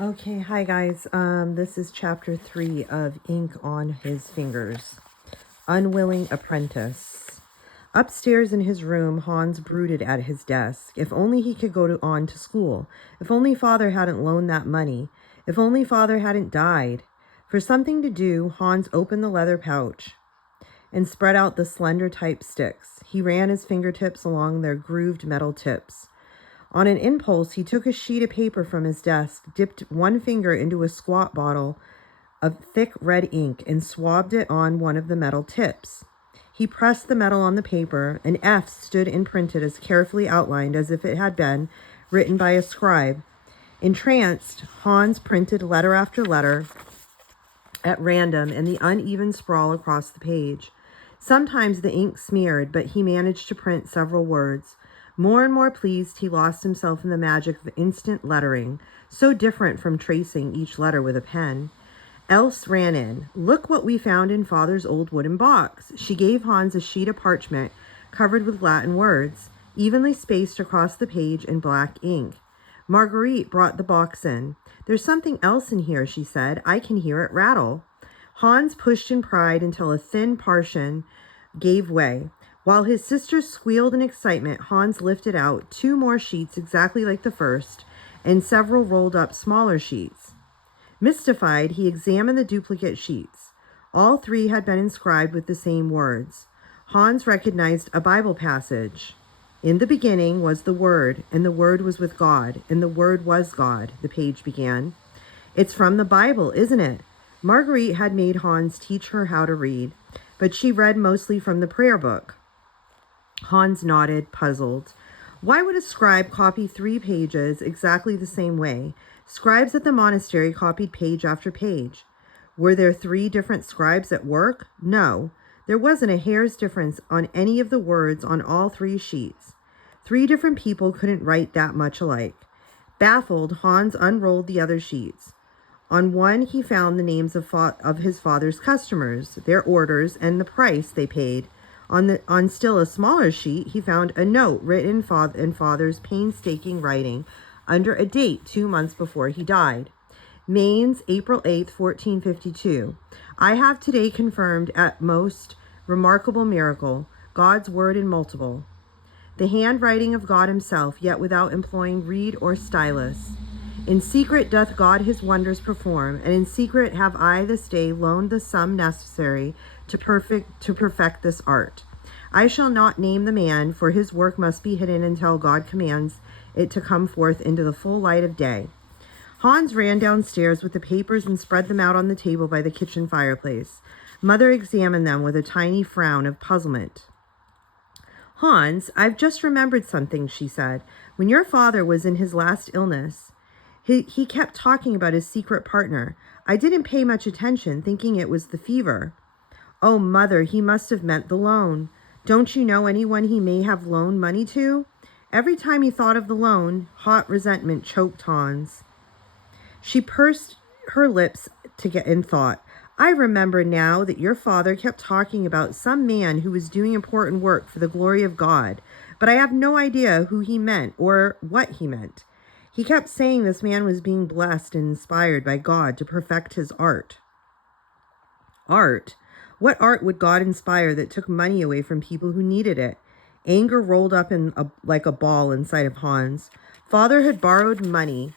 Okay, hi guys. This is chapter 3 of Ink on His Fingers. Unwilling Apprentice. Upstairs in his room, Hans brooded at his desk. If only he could on to school. If only father hadn't loaned that money. If only father hadn't died. For something to do, Hans opened the leather pouch and spread out the slender type sticks. He ran his fingertips along their grooved metal tips. On an impulse, he took a sheet of paper from his desk, dipped one finger into a squat bottle of thick red ink, and swabbed it on one of the metal tips. He pressed the metal on the paper. An F stood imprinted as carefully outlined as if it had been written by a scribe. Entranced, Hans printed letter after letter at random in the uneven sprawl across the page. Sometimes the ink smeared, but he managed to print several words. More and more pleased, he lost himself in the magic of instant lettering, so different from tracing each letter with a pen. Else ran in. "Look what we found in Father's old wooden box." She gave Hans a sheet of parchment covered with Latin words, evenly spaced across the page in black ink. Marguerite brought the box in. "There's something else in here," she said. "I can hear it rattle." Hans pushed in pride until a thin partition gave way. While his sisters squealed in excitement, Hans lifted out 2 more sheets exactly like the first, and several rolled up smaller sheets. Mystified, he examined the duplicate sheets. All 3 had been inscribed with the same words. Hans recognized a Bible passage. "In the beginning was the Word, and the Word was with God, and the Word was God," the page began. "It's from the Bible, isn't it?" Marguerite had made Hans teach her how to read, but she read mostly from the prayer book. Hans nodded, puzzled. Why would a scribe copy 3 pages exactly the same way? Scribes at the monastery copied page after page. Were there 3 different scribes at work? No. There wasn't a hair's difference on any of the words on all 3 sheets. 3 different people couldn't write that much alike. Baffled, Hans unrolled the other sheets. On one, he found the names of his father's customers, their orders, and the price they paid. On still a smaller sheet, he found a note written in father's painstaking writing under a date 2 months before he died. Mainz, April 8th, 1452. "I have today confirmed at most remarkable miracle, God's word in multiple. The handwriting of God himself, yet without employing reed or stylus. In secret doth God his wonders perform, and in secret have I this day loaned the sum necessary to perfect this art. I shall not name the man, for his work must be hidden until God commands it to come forth into the full light of day." Hans ran downstairs with the papers and spread them out on the table by the kitchen fireplace. Mother examined them with a tiny frown of puzzlement. "Hans, I've just remembered something," she said. "When your father was in his last illness, he kept talking about his secret partner. I didn't pay much attention, thinking it was the fever." "Oh, Mother, he must have meant the loan. Don't you know anyone he may have loaned money to?" Every time he thought of the loan, hot resentment choked Hans. She pursed her lips in thought. "I remember now that your father kept talking about some man who was doing important work for the glory of God, but I have no idea who he meant or what he meant. He kept saying this man was being blessed and inspired by God to perfect his art." Art? What art would God inspire that took money away from people who needed it? Anger rolled up like a ball inside of Hans. Father had borrowed money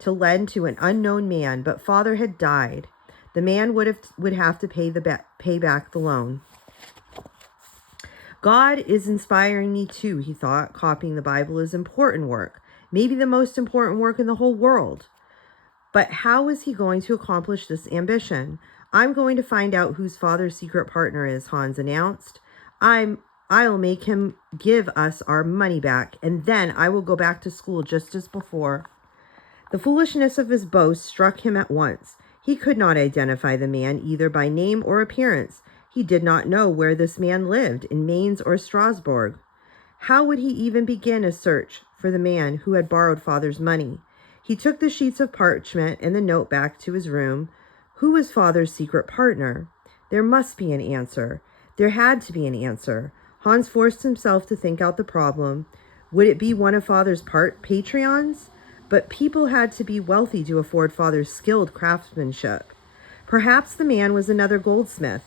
to lend to an unknown man, but father had died. The man would have to pay back the loan. God is inspiring me too, he thought. Copying the Bible is important work, maybe the most important work in the whole world. But how is he going to accomplish this ambition? "I'm going to find out whose father's secret partner is," Hans announced. I'll make him give us our money back, and then I will go back to school just as before." The foolishness of his boast struck him at once. He could not identify the man either by name or appearance. He did not know where this man lived, in Mainz or Strasbourg. How would he even begin a search for the man who had borrowed father's money? He took the sheets of parchment and the note back to his room. Who was father's secret partner? There must be an answer. There had to be an answer. Hans forced himself to think out the problem. Would it be one of father's Patreons? but people had to be wealthy to afford Father's skilled craftsmanship. Perhaps the man was another goldsmith.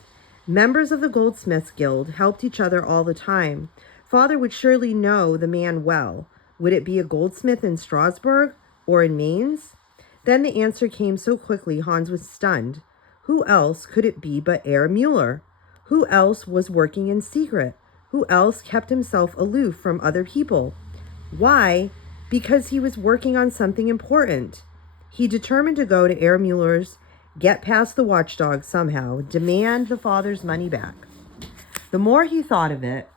Members of the Goldsmiths Guild helped each other all the time. Father would surely know the man well. Would it be a goldsmith in Strasbourg or in Mainz? Then the answer came so quickly Hans was stunned. Who else could it be but Herr Müller? Who else was working in secret? Who else kept himself aloof from other people? Why? Because he was working on something important. He determined to go to Herr Müller's, get past the watchdog somehow, demand the father's money back. The more he thought of it,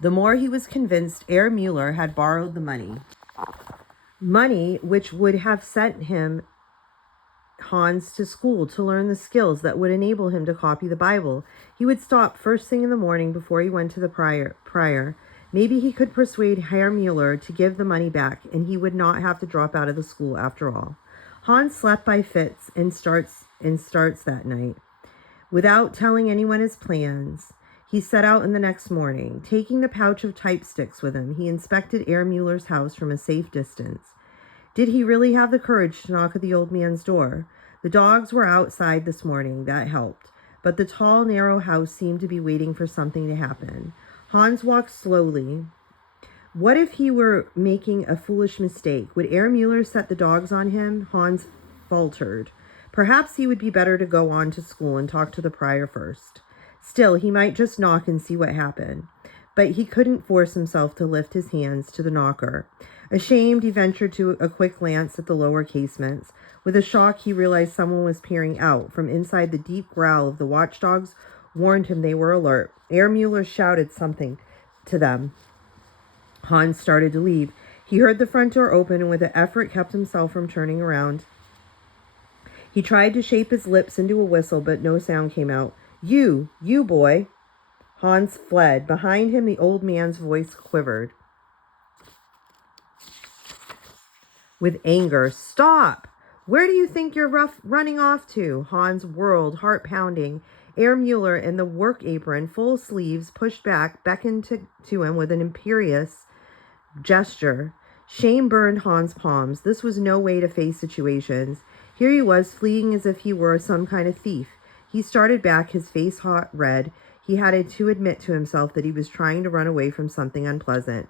the more he was convinced Herr Müller had borrowed the money. Money which would have sent Hans to school to learn the skills that would enable him to copy the Bible. He would stop first thing in the morning before he went to the prior. Maybe he could persuade Herr Müller to give the money back, and he would not have to drop out of the school after all. Hans slept by fits and starts that night. Without telling anyone his plans, he set out in the next morning. Taking the pouch of type sticks with him, he inspected Herr Müller's house from a safe distance. Did he really have the courage to knock at the old man's door? The dogs were outside this morning. That helped. But the tall, narrow house seemed to be waiting for something to happen. Hans walked slowly. What if he were making a foolish mistake? Would Herr Müller set the dogs on him? Hans faltered. Perhaps he would be better to go on to school and talk to the prior first. Still, he might just knock and see what happened. But he couldn't force himself to lift his hands to the knocker. Ashamed, he ventured to a quick glance at the lower casements. With a shock, he realized someone was peering out. From inside, the deep growl of the watchdogs warned him they were alert. Herr Müller shouted something to them. Hans started to leave. He heard the front door open and with an effort kept himself from turning around. He tried to shape his lips into a whistle, but no sound came out. You boy. Hans fled. Behind him, the old man's voice quivered with anger. Stop! Where do you think you're running off to? Hans whirled, heart pounding. Herr Müller, in the work apron, full sleeves, pushed back, beckoned to him with an imperious gesture. Shame burned Hans' palms. This was no way to face situations. Here he was, fleeing as if he were some kind of thief. He started back, his face hot red. He had to admit to himself that he was trying to run away from something unpleasant.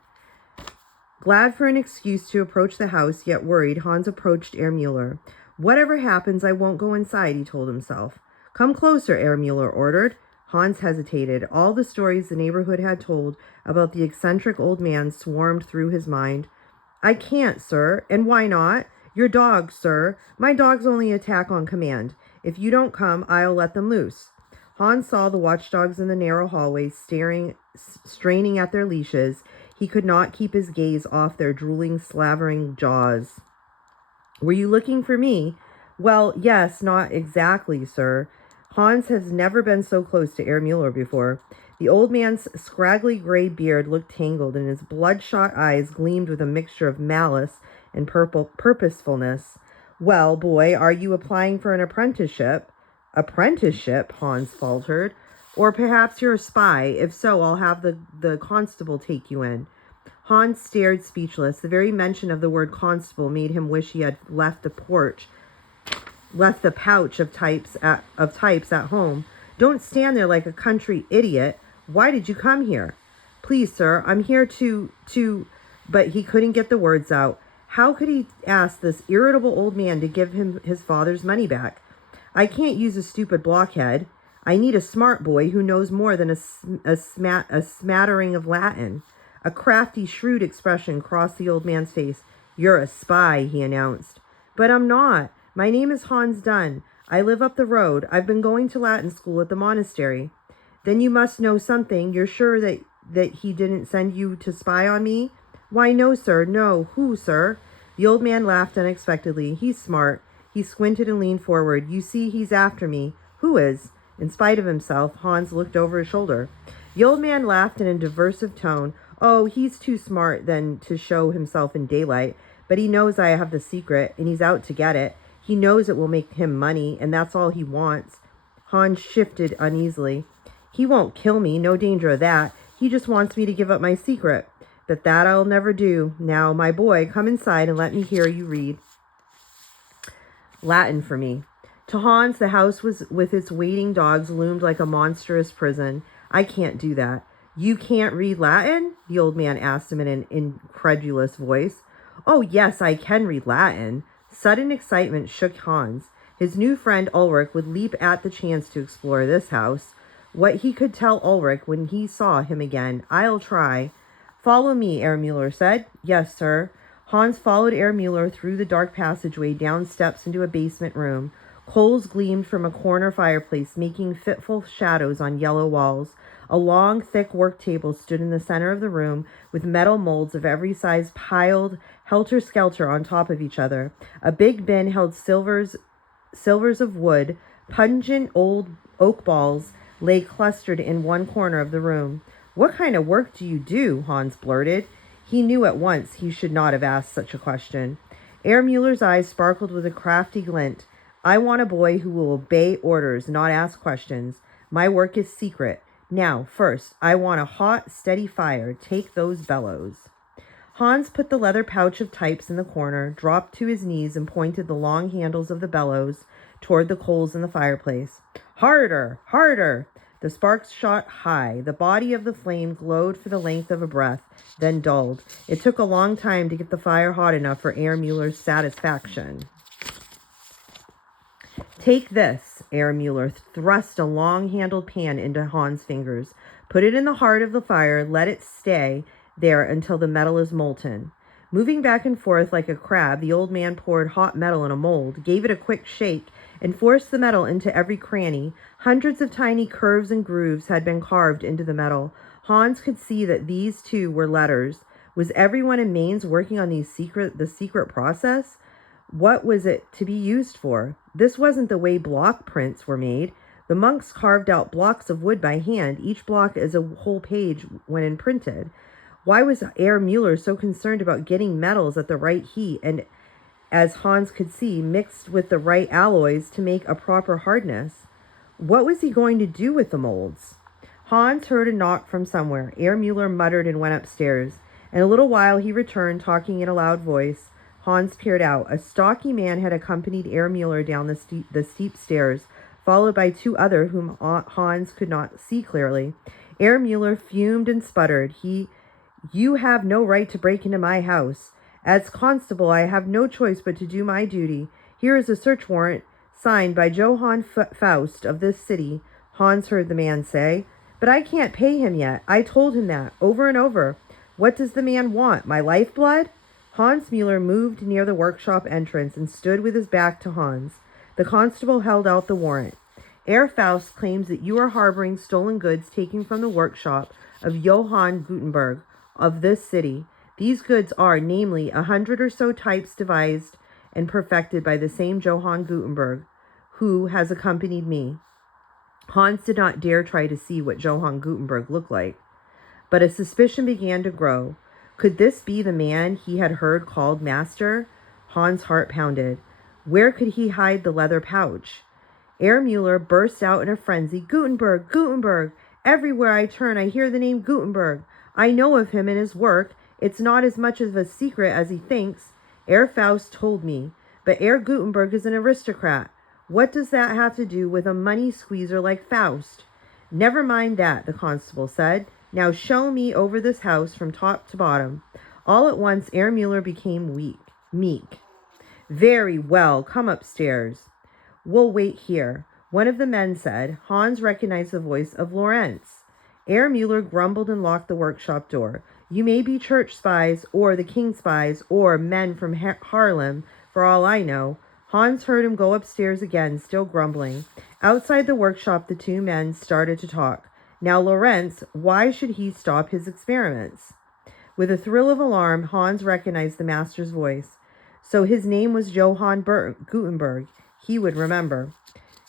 Glad for an excuse to approach the house, yet worried, Hans approached Herr Müller. Whatever happens, I won't go inside, he told himself. Come closer, Herr Müller ordered. Hans hesitated. All the stories the neighborhood had told about the eccentric old man swarmed through his mind. I can't, sir. And why not? Your dogs, sir. My dogs only attack on command. If you don't come, I'll let them loose. Hans saw the watchdogs in the narrow hallways straining at their leashes. He could not keep his gaze off their drooling, slavering jaws. Were you looking for me? Well, yes, not exactly, sir. Hans has never been so close to Herr Müller before. The old man's scraggly gray beard looked tangled, and his bloodshot eyes gleamed with a mixture of malice and purposefulness. Well, boy, are you applying for an apprenticeship? Apprenticeship, Hans faltered. Or perhaps you're a spy. If so, I'll have the constable take you in. Hans stared speechless. The very mention of the word constable made him wish he had left the pouch of types at home. Don't stand there like a country idiot. Why did you come here? Please, sir, I'm here to... But he couldn't get the words out. How could he ask this irritable old man to give him his father's money back? I can't use a stupid blockhead. I need a smart boy who knows more than a smattering of Latin. A crafty, shrewd expression crossed the old man's face. You're a spy, he announced. But I'm not. My name is Hans Dunn. I live up the road. I've been going to Latin school at the monastery. Then you must know something. You're sure that he didn't send you to spy on me? Why, no, sir. No. Who, sir? The old man laughed unexpectedly. He's smart. He squinted and leaned forward. You see, he's after me. Who is? In spite of himself, Hans looked over his shoulder. The old man laughed in a derisive tone. Oh, he's too smart then to show himself in daylight, but he knows I have the secret, and he's out to get it. He knows it will make him money, and that's all he wants. Hans shifted uneasily. He won't kill me, no danger of that. He just wants me to give up my secret. but that I'll never do. Now, my boy, come inside and let me hear you read Latin for me. To Hans, the house was with its waiting dogs loomed like a monstrous prison. I can't do that. You can't read Latin? The old man asked him in an incredulous voice. Oh, yes, I can read Latin. Sudden excitement shook Hans. His new friend Ulrich would leap at the chance to explore this house. What he could tell Ulrich when he saw him again. I'll try. Follow me, Herr Mueller said. Yes, sir. Hans followed Herr Mueller through the dark passageway, down steps into a basement room. Coals gleamed from a corner fireplace, making fitful shadows on yellow walls. A long, thick work table stood in the center of the room, with metal molds of every size piled helter-skelter on top of each other. A big bin held silvers of wood. Pungent old oak balls lay clustered in one corner of the room. What kind of work do you do? Hans blurted. He knew at once he should not have asked such a question. Herr Mueller's eyes sparkled with a crafty glint. I want a boy who will obey orders, not ask questions. My work is secret. Now, first, I want a hot, steady fire. Take those bellows. Hans put the leather pouch of types in the corner, dropped to his knees, and pointed the long handles of the bellows toward the coals in the fireplace. Harder! Harder! The sparks shot high. The body of the flame glowed for the length of a breath, then dulled. It took a long time to get the fire hot enough for Herr Mueller's satisfaction. Take this. Herr Mueller thrust a long-handled pan into Hans' fingers. Put it in the heart of the fire. Let it stay there until the metal is molten. Moving back and forth like a crab, the old man poured hot metal in a mold, gave it a quick shake, and forced the metal into every cranny. Hundreds of tiny curves and grooves had been carved into the metal. Hans could see that these, too, were letters. Was everyone in Mainz working on the secret process? What was it to be used for? This wasn't the way block prints were made. The monks carved out blocks of wood by hand, each block as a whole page when imprinted. Why was Herr Mueller so concerned about getting metals at the right heat and, as Hans could see, mixed with the right alloys to make a proper hardness? What was he going to do with the molds? Hans heard a knock from somewhere. Herr Mueller muttered and went upstairs. In a little while he returned, talking in a loud voice. Hans peered out. A stocky man had accompanied Herr Mueller down the steep stairs, followed by two others whom Hans could not see clearly. Herr Mueller fumed and sputtered. You have no right to break into my house. As constable, I have no choice but to do my duty. Here is a search warrant signed by Johann Faust of this city, Hans heard the man say. But I can't pay him yet. I told him that over and over. What does the man want? My lifeblood? Hans Mueller moved near the workshop entrance and stood with his back to Hans. The constable held out the warrant. Herr Faust claims that you are harboring stolen goods taken from the workshop of Johann Gutenberg of this city. These goods are, namely, 100 or so types devised and perfected by the same Johann Gutenberg, who has accompanied me. Hans did not dare try to see what Johann Gutenberg looked like, but a suspicion began to grow. Could this be the man he had heard called Master? Hans' heart pounded. Where could he hide the leather pouch? Herr Mueller burst out in a frenzy. Gutenberg! Gutenberg! Everywhere I turn, I hear the name Gutenberg. I know of him and his work. It's not as much of a secret as he thinks. Herr Faust told me. But Herr Gutenberg is an aristocrat. What does that have to do with a money squeezer like Faust? Never mind that, the constable said. Now show me over this house from top to bottom. All at once, Herr Mueller became meek. Very well, come upstairs. We'll wait here, one of the men said. Hans recognized the voice of Lorenz. Herr Mueller grumbled and locked the workshop door. You may be church spies, or the king's spies, or men from Haarlem, for all I know. Hans heard him go upstairs again, still grumbling. Outside the workshop, the two men started to talk. Now, Lorenz, why should he stop his experiments? With a thrill of alarm, Hans recognized the master's voice. So his name was Johann Gutenberg. He would remember.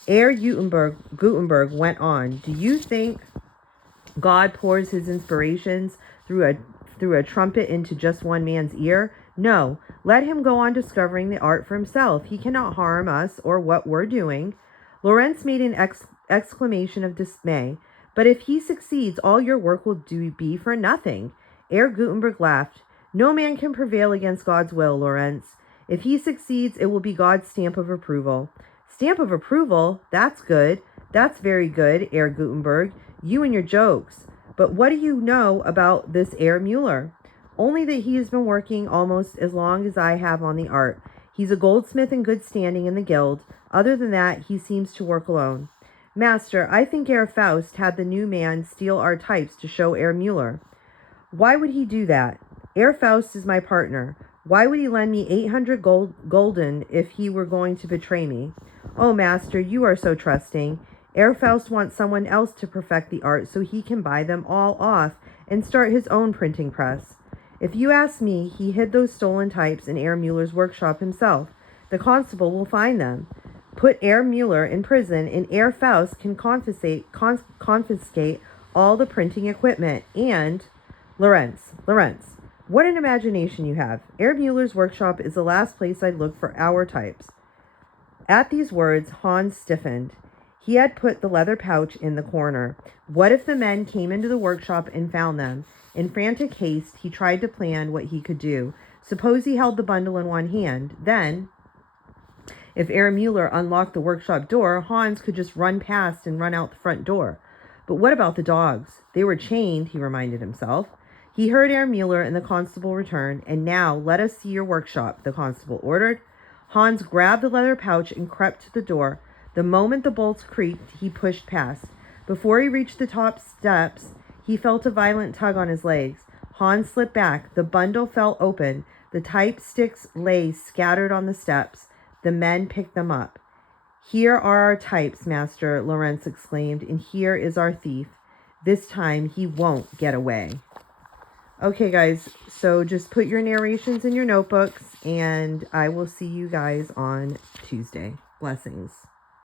Herr Gutenberg went on. Do you think God pours his inspirations through a trumpet into just one man's ear? No, let him go on discovering the art for himself. He cannot harm us or what we're doing. Lorenz made an exclamation of dismay. But if he succeeds, all your work will be for nothing. Herr Gutenberg laughed. No man can prevail against God's will, Lorenz. If he succeeds, it will be God's stamp of approval. Stamp of approval? That's good. That's very good, Herr Gutenberg. You and your jokes. But what do you know about this Herr Mueller? Only that he has been working almost as long as I have on the art. He's a goldsmith in good standing in the guild. Other than that, he seems to work alone. Master, I think Herr Faust had the new man steal our types to show Herr Mueller. Why would he do that? Herr Faust is my partner. Why would he lend me 800 gulden if he were going to betray me? Oh, master, you are so trusting. Herr Faust wants someone else to perfect the art so he can buy them all off and start his own printing press. If you ask me, he hid those stolen types in Herr Mueller's workshop himself. The constable will find them. Put Herr Mueller in prison, and Herr Faust can confiscate all the printing equipment. And Lorenz, what an imagination you have. Herr Mueller's workshop is the last place I'd look for our types. At these words, Hans stiffened. He had put the leather pouch in the corner. What if the men came into the workshop and found them? In frantic haste, he tried to plan what he could do. Suppose he held the bundle in one hand. Then, if Herr Mueller unlocked the workshop door, Hans could just run past and run out the front door. But what about the dogs? They were chained, he reminded himself. He heard Herr Mueller and the constable return. And now, let us see your workshop, the constable ordered. Hans grabbed the leather pouch and crept to the door. The moment the bolts creaked, he pushed past. Before he reached the top steps, he felt a violent tug on his legs. Hans slipped back. The bundle fell open. The type sticks lay scattered on the steps. The men picked them up. Here are our types, master, Lorenz exclaimed, and here is our thief. This time he won't get away. Okay, guys, so just put your narrations in your notebooks, and I will see you guys on Tuesday. Blessings.